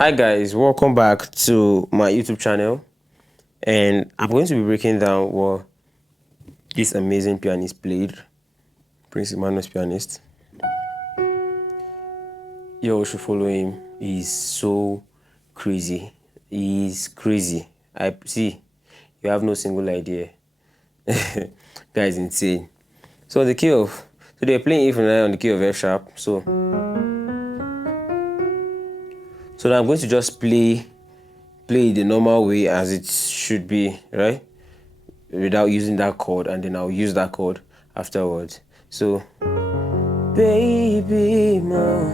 Hi guys, welcome back to my YouTube channel, and I'm going to be breaking down what this amazing pianist played, Prinx Emmanuel's Pianist. You all should follow him. He's so crazy. He's crazy. I see. You have no single idea. Guys, insane. So the key of so they're playing E for 9 on the key of F sharp. So now I'm going to just play the normal way as it should be, right? Without using that chord, and then I'll use that chord afterwards. So, baby, ma,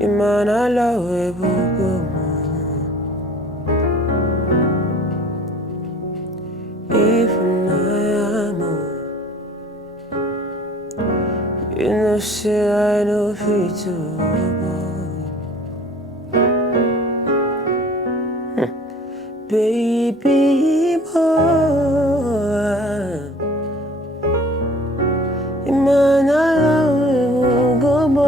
Emmanuel'S, if you know, say I know fit to. Baby boy, Emmanuel'S, go boy.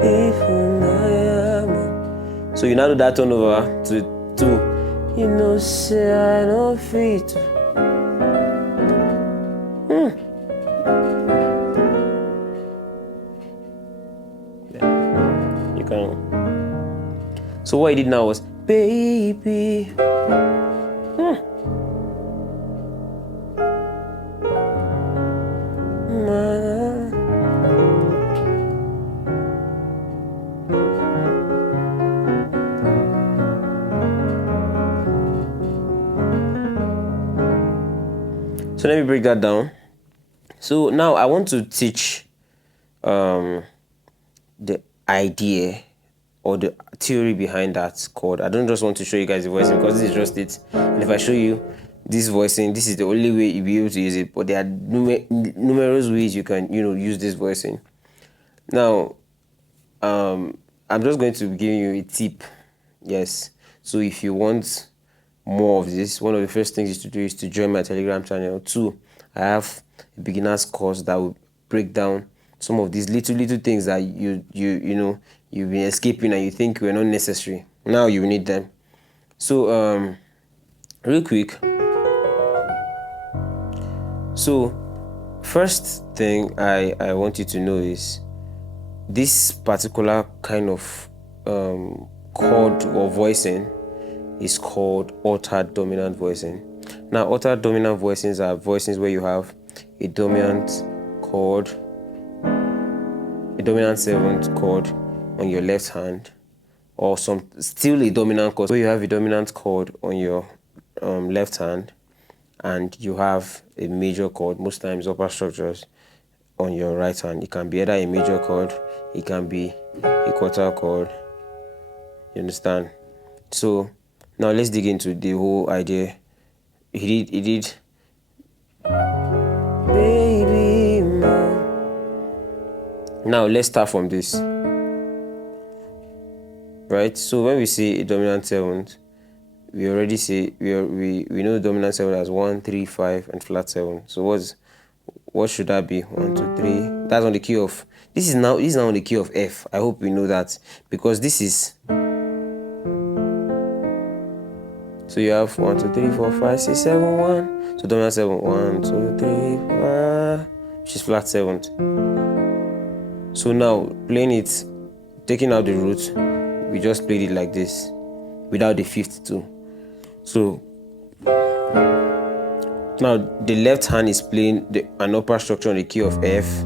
If so you now do that turn over to 2. You know, say I know fit. You can. So what I did now was, baby. So let me break that down. So now I want to teach the idea or the theory behind that chord. I don't just want to show you guys the voicing because this is just it. And if I show you this voicing, this is the only way you'll be able to use it. But there are numerous ways you can, use this voicing. Now, I'm just going to give you a tip. Yes. So if you want more of this, one of the first things to do is to join my Telegram channel. 2, I have a beginner's course that will break down some of these little things that you've been escaping and you think were not necessary. Now you need them. So real quick. So first thing I want you to know is this particular kind of chord or voicing is called altered dominant voicing. Now, altered dominant voicings are voicings where you have a dominant chord, a dominant 7th chord on your left hand, or still a dominant chord where you have a dominant chord on your left hand, and you have a major chord, most times upper structures, on your right hand. It can be either a major chord, it can be a quarter chord. You understand? So now let's dig into the whole idea. He did baby mom. Now let's start from this. Right? So when we say a dominant 7th, we already say we know dominant 7 as 1, 3, 5 and flat 7. So what should that be? 1, 2, 3. That's on the key of this is now on the key of F. I hope we know that, because this is. So you have 1, 2, 3, 4, 5, 6, 7, 1. So dominant 7, 1, 2, 3, 5, which is flat 7th. So now playing it, taking out the root, we just played it like this, without the 5th too. So now the left hand is playing an upper structure on the key of F,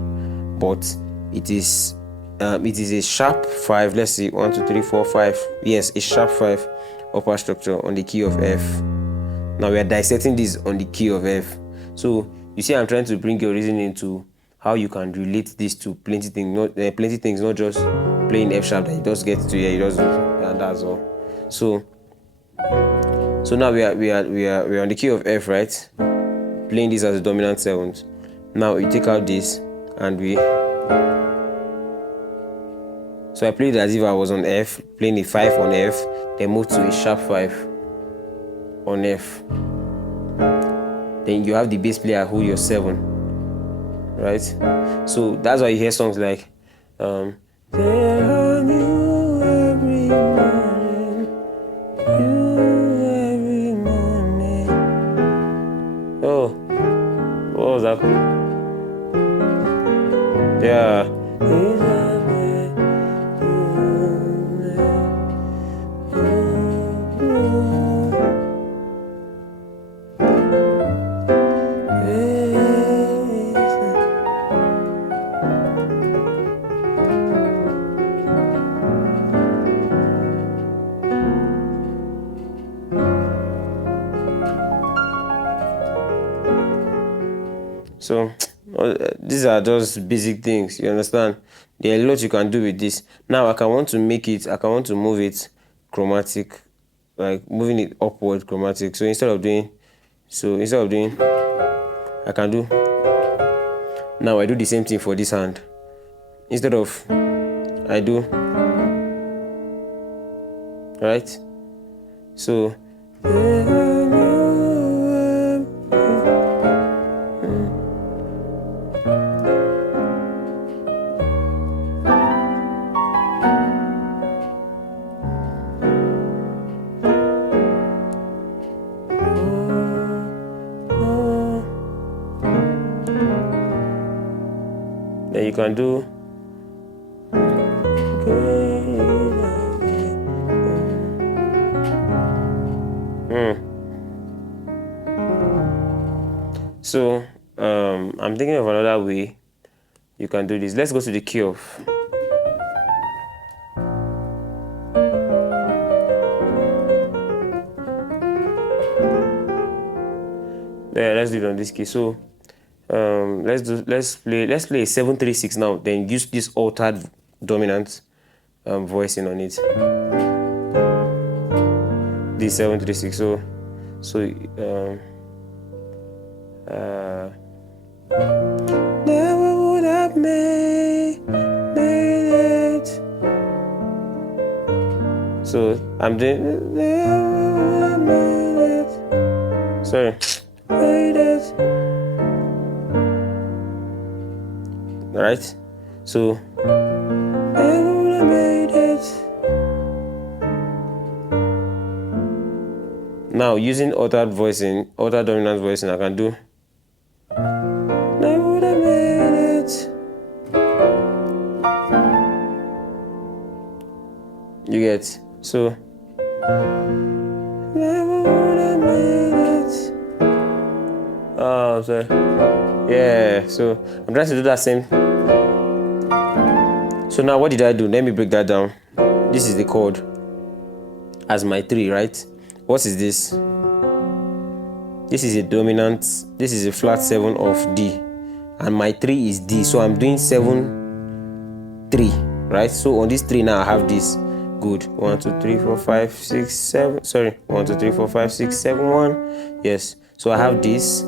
but it is a sharp 5. Let's see, 1, 2, 3, 4, 5. Yes, a sharp 5 upper structure on the key of F. Now we are dissecting this on the key of F. So you see, I'm trying to bring your reasoning into how you can relate this to plenty things, not just playing F sharp that you just get to here, you just and that's all. So now we are on the key of F, right? Playing this as a dominant 7th. Now you take out this and so I played it as if I was on F, playing a 5 on F, then move to a sharp 5 on F. Then you have the bass player hold your 7. right? So that's why you hear songs like there are you every morning, you every morning. Oh, what was that? Yeah. So these are just basic things, you understand? There are a lot you can do with this. Now I can want to move it chromatic, like moving it upward chromatic. So instead of doing, I can do, now I do the same thing for this hand. Instead of, I do, right? So then you can do So I'm thinking of another way you can do this. Let's go to the key of, yeah, let's do it on this key. So let's play a 7-3-6 now, then use this altered dominant voicing on it. This 7-3-6. So never would have made it. So I'm doing never would have made it. Sorry. Made it. Alright? So never would have made it. Now using altered dominant voicing, I can do never would have made it. You get? So never would have made it. Oh, sorry. Yeah, so I'm trying to do that same. So now what did I do? Let me break that down. This is the chord as my 3, right? What is this? This is a dominant, this is a flat 7 of D, and my 3 is D, so I'm doing 7, 3, right? So on this 3 now I have this. Good. 1, 2, 3, 4, 5, 6, 7. Sorry. 1, 2, 3, 4, 5, 6, 7, 1. Yes. So I have this.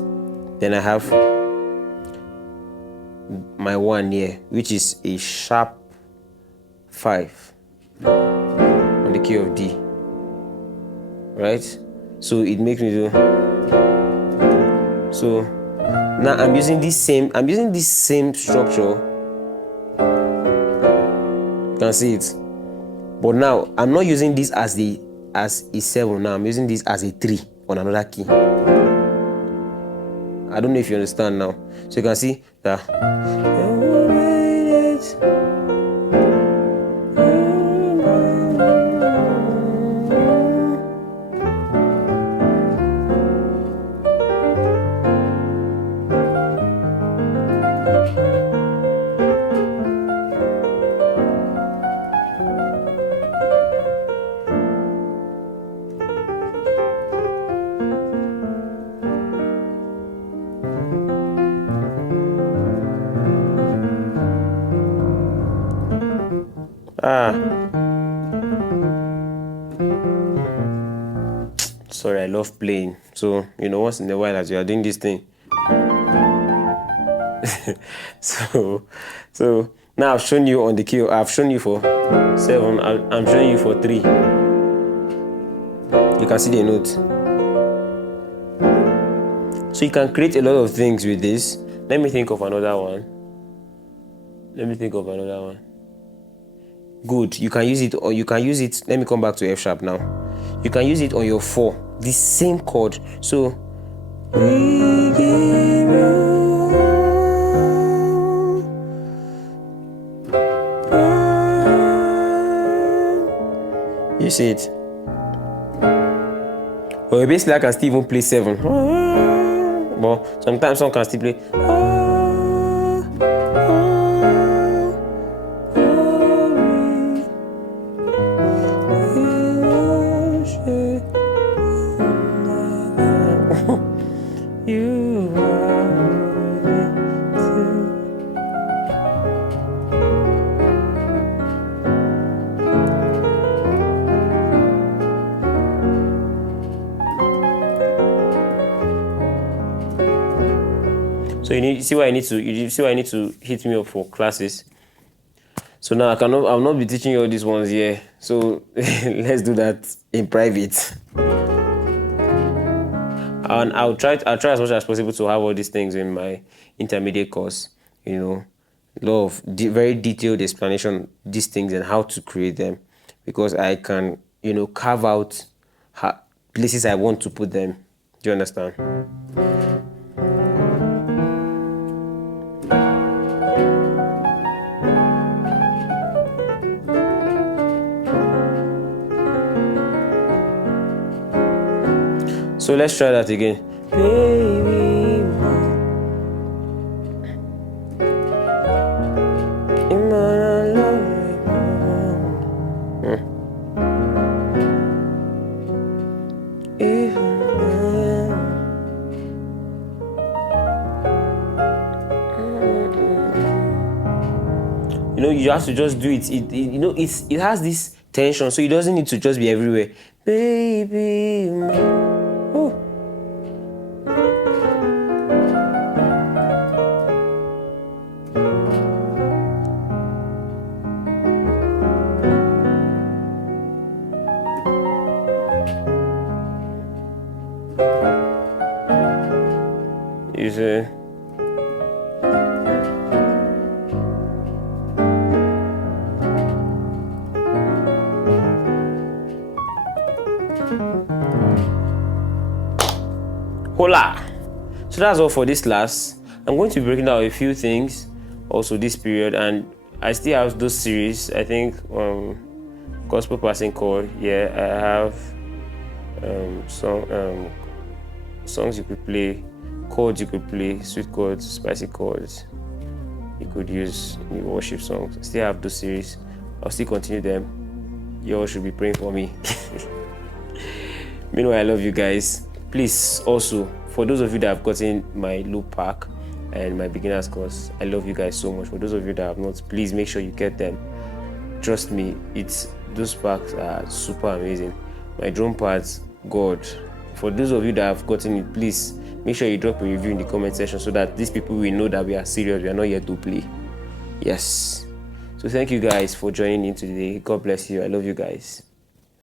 Then I have my 1 here, which is a sharp 5 on the key of D. Right? So it makes me do. So now I'm using this same structure. You can see it. But now I'm not using this as a 7. Now I'm using this as a 3 on another key. I don't know if you understand now. So you can see that. Sorry, I love playing. So, once in a while as you are doing this thing. so now I've shown you on the key. I've shown you for 7. I'm showing you for 3. You can see the note. So you can create a lot of things with this. Let me think of another one. Good. You can use it, or you can use it. Let me come back to F sharp now. You can use it on your 4, the same chord. So we give you see it. Or basically I can still even play 7. But sometimes some can still play. So you see why I need to hit me up for classes. So now I'll not be teaching you all these ones here. So let's do that in private. And I'll try as much as possible to have all these things in my intermediate course. You know, a lot of very detailed explanation these things and how to create them, because I can, you know, carve out places I want to put them. Do you understand? So let's try that again. Baby, you know, you have to just do it. You know, it has this tension, so it doesn't need to just be everywhere. Baby. Oh. You see? Hola! So that's all for this class. I'm going to be breaking down a few things also this period, and I still have those series. I think gospel passing chord. Yeah, I have songs you could play, chords you could play, sweet chords, spicy chords. You could use in worship songs. I still have those series. I'll still continue them. You all should be praying for me. Meanwhile, I love you guys. Please, also, for those of you that have gotten my loop pack and my beginner's course, I love you guys so much. For those of you that have not, please make sure you get them. Trust me, those packs are super amazing. My drum pads, God. For those of you that have gotten it, please make sure you drop a review in the comment section so that these people will know that we are serious. We are not here to play. Yes. So thank you guys for joining in today. God bless you. I love you guys.